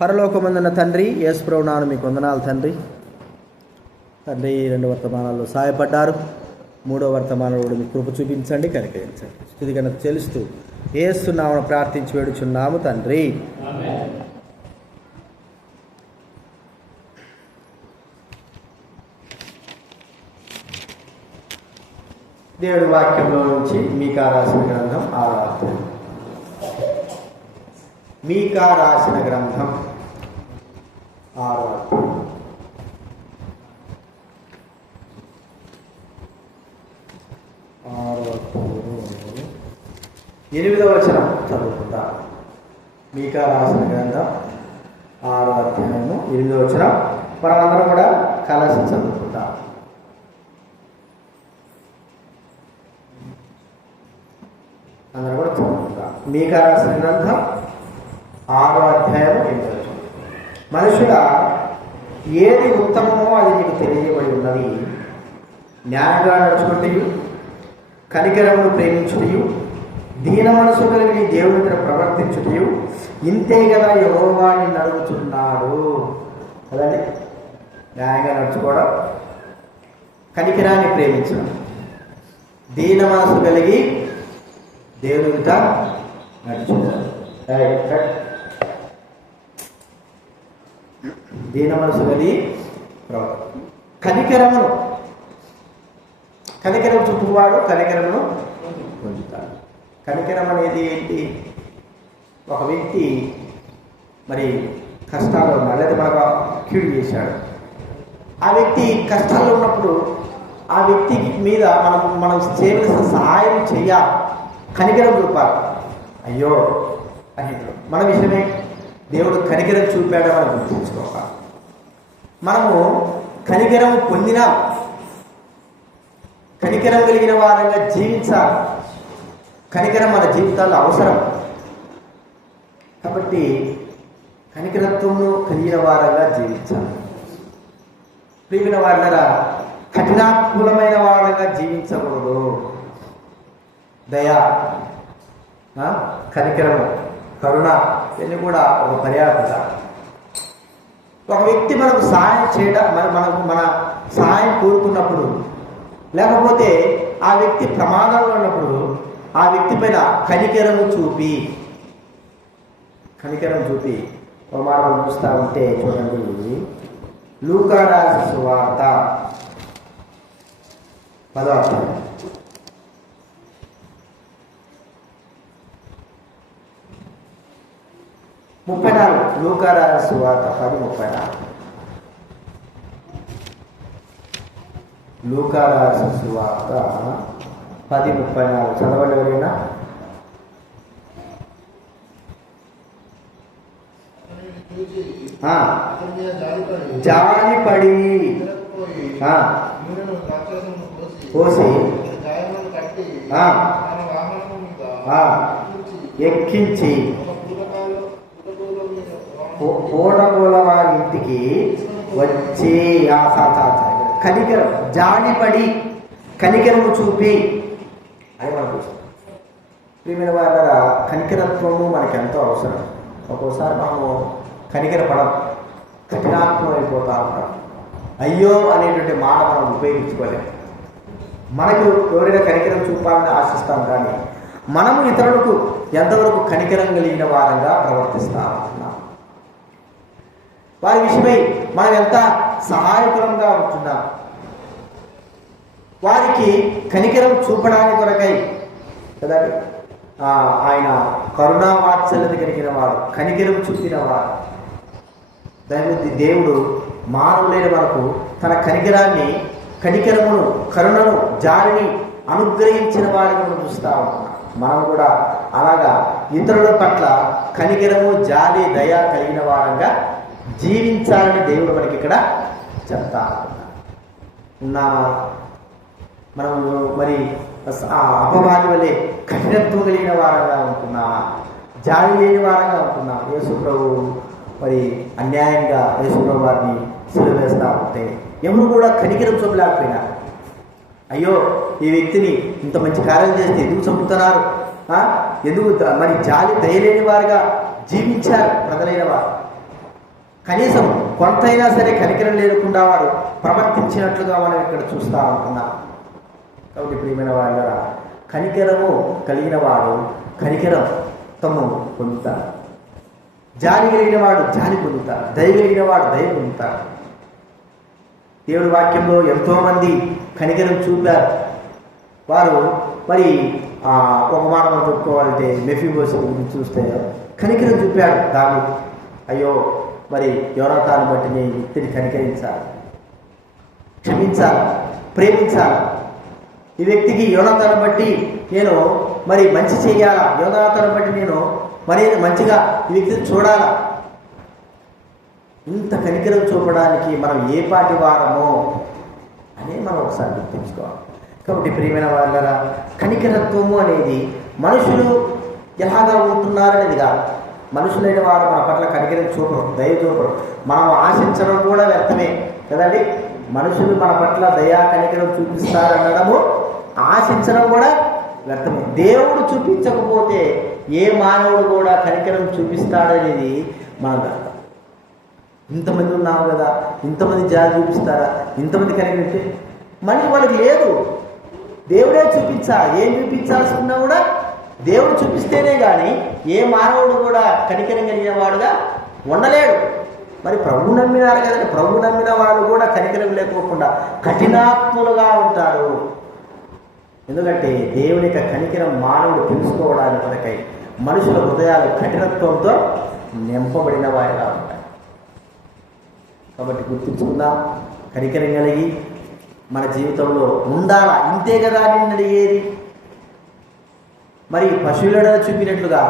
పరలోకమందున్న తండ్రి, యేసుప్రభు నామమున మీకు వందనాలు తండ్రి. తండ్రి 2 వర్తమానాల్లో సహాయపడ్డారు. 3వ వర్తమానంలో కూడా మీ కృప చూపించండి, కనికరించండి. స్తుతి ఘనత చెల్లిస్తూ యేసు నామమున ప్రార్థించి వేడుచున్నాము తండ్రి. దేవుడి వాక్యంలో నుంచి మీకా రాసిన గ్రంథం 6వ అధ్యాయం. మీకా రాసిన గ్రంథం 6వ అధ్యాయం 8వ వచనం చదువుకుందాం. మీకా రాసిన గ్రంథం 6వ అధ్యాయము 8వ వచనం మనమందరం కూడా కలిసి చదువుకుందాం. అందరూ కూడా చదువుకుందాం. మీకా రాసిన గ్రంథం 6వ అధ్యాయం 8వ వచనం. మనుషుడా, ఏది ఉత్తమమో అది నీకు తెలియబడి ఉన్నది. న్యాయంగా నడుచుకుంటూ, కనికరమును ప్రేమించుటయు, దీన మనసు కలిగి దేవునితో ప్రవర్తించుటయు, ఇంతే కదా యెహోవా నిన్ను అడుగుతున్నాడు. కదండి, న్యాయంగా నడుచుకోవడం, కనికరాన్ని ప్రేమించడం, దీన మనసు కలిగి దేవునితో నడుచుకోవడం. దీన మనసు కలిగి కనికరమును, కనికరం చూపువాడు కనికరమును పొందుతాడు. కనికరం అనేది ఏంటి? ఒక వ్యక్తి మరి కష్టాల్లో ఉన్నాడు, లేదా మనకు కీడు చేశాడు. ఆ వ్యక్తి కష్టాల్లో ఉన్నప్పుడు ఆ వ్యక్తి మీద మనం చేయవలసిన సహాయం చేయాలి, కనికరం చూపాలి. అయ్యో అని మన విషయమే దేవుడు కనికరం చూపాడో మనం గుర్తుంచుకోవాలి. మనము కనికరం పొందినా కనికరం కలిగిన వారంగా జీవించాలి. కనికరం మన జీవితాల్లో అవసరం. కాబట్టి కనికరత్వము కలిగిన వారంగా జీవించాలి. ప్రియమైన వారులారా, కఠినాత్మకమైన వారంగా జీవించకూడదు. దయ, కనికరము, కరుణ ఇవన్నీ కూడా ఒక పర్యాప్త. ఒక వ్యక్తి మనకు సహాయం చేయడం, మన సహాయం కోరుకున్నప్పుడు, లేకపోతే ఆ వ్యక్తి ప్రమాదంలో ఉన్నప్పుడు ఆ వ్యక్తి పైన కనికరం చూపి ఒక మాట చూస్తూ ఉంటే చూడండి. లూకా రాసిన సువార్త 10వ అధ్యాయం 34. లూకా రాసిన సువార్త 10:34. లూకా రాసిన సువార్త 10:34 చదవండి ఎవరైనా. జాలిపడి పోసి ఎక్కించి ఓడగోల వారి ఇంటికి వచ్చి కనికరం, జాలిపడి కనికరము చూపి అని మనం చూస్తాం. ప్రియమైన వాళ్ళ కనికరత్వము మనకి ఎంతో అవసరం. ఒక్కోసారి మనము కనికరపడం, కఠినాత్మం అయిపోతూ ఉంటాం. అయ్యో అనేటువంటి మాట మనం ఉపయోగించుకోలేము. మనకు ఎవరైనా కనికరం చూపాలని ఆశిస్తాం, కానీ మనము ఇతరులకు ఎంతవరకు కనికరం కలిగిన వారంగా ప్రవర్తిస్తా ఉంటున్నాం. వారి విషయమై మనం ఎంత సహాయకరంగా ఉంటున్నాం. వారికి కనికరం చూపడానికి కొరకై కదండి ఆయన కరుణా వాత్సల్యత కలిగిన వాడు, కనికరం చూపిన వాడు. దాని దేవుడు మానవులైన మనకు తన కనికరమును, కరుణను, జాలిని అనుగ్రహించిన వాడిని మనం చూస్తూ ఉంటున్నాం. మనం కూడా అలాగా ఇతరుల పట్ల కనికరము, జాలి, దయ కలిగిన వారంగా జీవించాలని దేవుడు మనకి ఇక్కడ చెప్తా ఉన్నామా? మనం మరి అపవాది వల్లే కఠినత్వం కలిగిన వారంగా ఉంటున్నామా? జాలి లేని వారంగా ఉంటున్నాం? యేసు ప్రభు మరి అన్యాయంగా యేసు ప్రభు వారిని సిలువ వేస్తూ ఉంటే ఎవరు కూడా కనికరం చూపలేకపోయినారు. అయ్యో ఈ వ్యక్తిని ఇంత మంచి కార్యాలు చేస్తే ఎందుకు చంపుతున్నారు, ఎందుకు మరి జాలి దయలేని వారుగా జీవించారు ప్రజలైన వారు. కనీసం కొంతైనా సరే కనికరం లేకుండా వారు ప్రవర్తించినట్లుగా మనం ఇక్కడ చూస్తూ ఉంటున్నాం. కాబట్టి ప్రియమైన వాళ్ళ కనికరము కలిగిన వాడు కనికరం తము పొందుతాడు, జాలి కలిగిన వాడు జాలి పొందుతాడు, దయ కలిగిన వాడు దయ పొందుతాడు. దేవుడి వాక్యంలో ఎంతోమంది కనికరం చూపారు. వారు మరి ఒక మాట మనం చెప్పుకోవాలంటే మెఫీబోషెతు గురించి చూస్తే కనికరం చూపాడు దావీదు. అయ్యో మరి యోనాతాను బట్టి నేను ఈ వ్యక్తిని కనికరించాలి, క్షమించాలి, ప్రేమించాలి. ఈ వ్యక్తికి యోనాతాను బట్టి నేను మరి మంచి చేయాలా, యోనాతాను బట్టి నేను మరి మంచిగా ఈ వ్యక్తిని చూడాలా. ఇంత కనికరం చూపడానికి మనం ఏ పాటి వారమో అని మనం ఒకసారి గుర్తుంచుకోవాలి. కాబట్టి ప్రియమైన వాళ్ళరా, కనికరత్వము అనేది మనుషులు ఎలాగా ఉంటున్నారనేది కాదు. మనుషులైన వారు మన పట్ల కనికరం చూపరు, దయ చూపరు. మనం ఆశించడం కూడా వ్యర్థమే కదండి. మనుషులు మన పట్ల దయా కనికరం చూపిస్తారనడము ఆశించడం కూడా వ్యర్థమే. దేవుడు చూపించకపోతే ఏ మానవుడు కూడా కనికరం చూపిస్తాడనేది మనకు అర్థం. ఇంతమంది ఉన్నాము కదా, ఇంతమంది జాలి చూపిస్తారా, ఇంతమంది కనికరిస్తే మళ్ళీ వాళ్ళకి లేదు. దేవుడే చూపించాలి. ఏం చూపించాల్సి ఉన్నా కూడా దేవుడు చూపిస్తేనే కానీ ఏ మానవుడు కూడా కనికరం కలిగిన వాడుగా ఉండలేడు. మరి ప్రభు నమ్మినారు కదండి, ప్రభు నమ్మిన వాళ్ళు కూడా కనికరం లేకోకుండా కఠినాత్ములుగా ఉంటారు. ఎందుకంటే దేవుని యొక్క కనికరం మానవుడు తెలుసుకోవడానికి కొరకై మనుషుల హృదయాలు కఠినత్వంతో నింపబడిన వారిగా ఉంటాయి. కాబట్టి గుర్తుంచుకుందాం, కనికరం కలిగి మన జీవితంలో ఉండాలా. ఇంతే కదా నిన్ను అడిగేది. మరి పశువులలో చూపినట్లుగా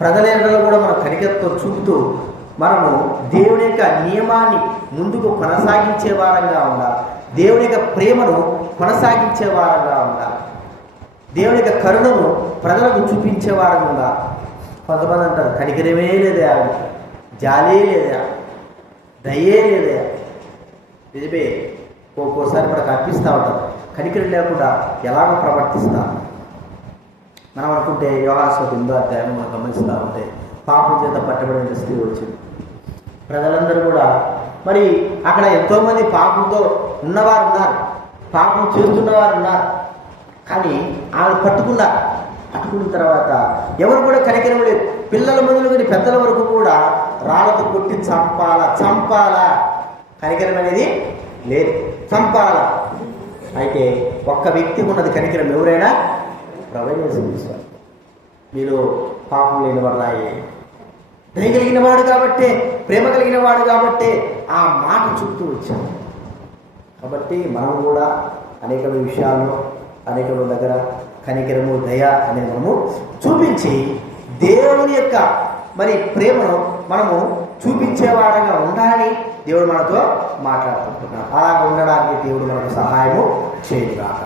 ప్రజలలో కూడా మనం కనికరంతో చూపుతూ మనము దేవుని యొక్క నియమాన్ని ముందుకు కొనసాగించే వారంగా ఉండాలి. దేవుని యొక్క ప్రేమను కొనసాగించే వారంగా ఉండాలి. దేవుని యొక్క కరుణను ప్రజలకు చూపించే వారంగా ఉండాలి. కొంతమంది అంటారు కనికరమే లేదా, జాలే లేదా, దయే లేదా. నిజమే, ఒక్కోసారి మనకు అర్పిస్తూ ఉంటాం. కనికరం లేకుండా ఎలాగో ప్రవర్తిస్తాం. మనం అనుకుంటే యోగాశ్వత 8వ అధ్యాయం మనం గమనిస్తూ ఉంటే పాపం చేత పట్టబడిన స్త్రీ వచ్చింది. ప్రజలందరూ కూడా మరి అక్కడ ఎంతోమంది పాపంతో ఉన్నవారు ఉన్నారు, పాపం చేస్తున్నవారు ఉన్నారు. కానీ ఆమె పట్టుకున్న తర్వాత ఎవరు కూడా కనికరం లేదు. పిల్లల మొదలుకొని పెద్దల వరకు కూడా రాళ్ళతో కొట్టి చంపాలా. కనికరం అనేది లేదు, చంపాలా. అయితే ఒక్క వ్యక్తి ఉన్నది కనికరం. ఎవరైనా ప్రవేశిస్తారు. మీరు పాపం లేని వారు, దయ కలిగిన వాడు కాబట్టే, ప్రేమ కలిగిన వాడు కాబట్టే ఆ మాట చూపుతూ వచ్చాము. కాబట్టి మనం కూడా అనేక విషయాల్లో అనేక దగ్గర కనికరము దయ అనేది మనము చూపించి దేవుని యొక్క మరి ప్రేమను మనము చూపించేవారంగా ఉండాలని దేవుడు మనతో మాట్లాడుతుంటున్నాడు. అలా ఉండడానికి దేవుడు మనకు సహాయము చేయదుగాక.